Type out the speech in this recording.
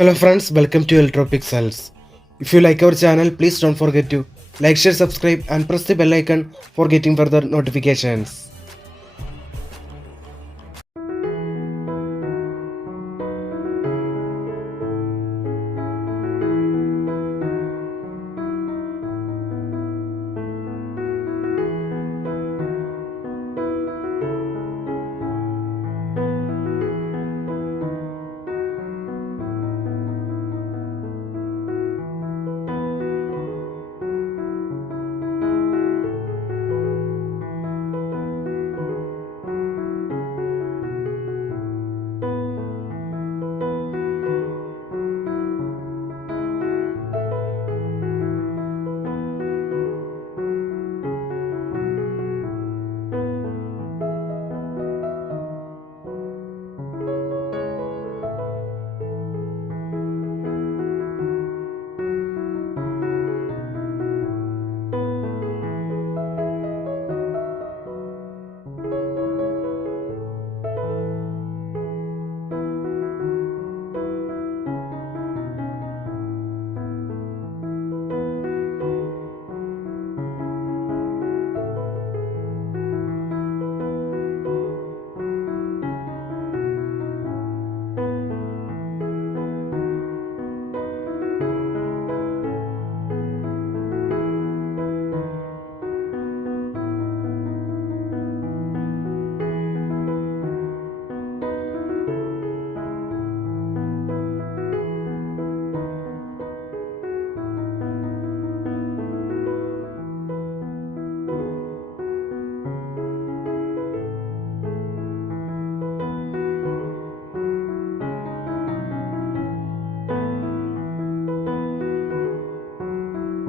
Hello friends, welcome to Electropixels. If you like our channel, please don't forget to like, share, subscribe and press the bell icon for getting further notifications.